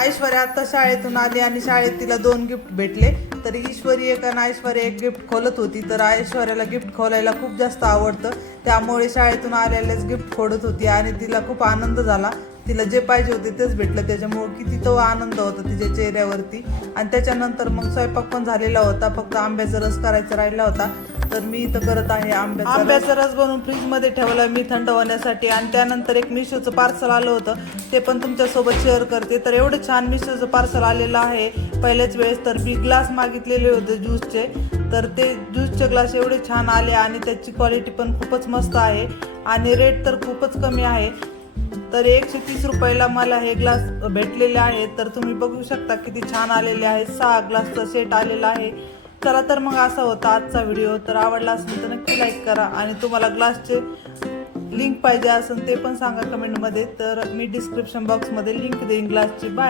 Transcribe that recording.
ऐश्वर्या आता शाळेतून आली आणि शाळेत तिला 2 गिफ्ट भेटले. तर ईश्वरी एक आणि ऐश्वर्या एक गिफ्ट खोलत होती. तर ऐश्वर्याला गिफ्ट खोलायला खूप जास्त आवडतं, त्यामुळे शाळेतून आलेलेच गिफ्ट खोडत होती आणि तिला खूप आनंद झाला. तिला जे पाहिजे होते तेच भेटलं, त्याच्यामुळे किती तो आनंद होता तिच्या चेहऱ्यावरती. आणि त्याच्यानंतर मग स्वयंपाक पण झालेला होता, फक्त आंब्याचा रस करायचा राहिला होता. तर मी इथं करत आहे आंब्याचा रस बनवून फ्रीजमध्ये ठेवला मी थंड होण्यासाठी. आणि त्यानंतर एक मिशोचं पार्सल आलं होतं, ते पण तुमच्यासोबत शेअर करते. तर एवढं छान मिशोचं पार्सल आलेलं आहे पहिल्याच वेळेस. तर मी ग्लास मागितलेले होते ज्यूसचे, तर ते ज्यूसचे ग्लास एवढे छान आले आणि त्याची क्वालिटी पण खूपच मस्त आहे आणि रेट तर खूपच कमी आहे. तर 130 रुपयाला मला हे ग्लास भेटलेले आहेत. तर तुम्ही बघू शकता किती छान आलेले आहेत. 6 ग्लासचा सेट आलेला आहे. चला तर मग असा होता आजचा व्हिडिओ. तर आवडला असेल तर नक्की लाईक करा आणि तुम्हाला ग्लासचे लिंक पाहिजे असेल ते पण सांगा कमेंटमध्ये. तर मी डिस्क्रिप्शन बॉक्समध्ये लिंक देईन ग्लासची. बाय.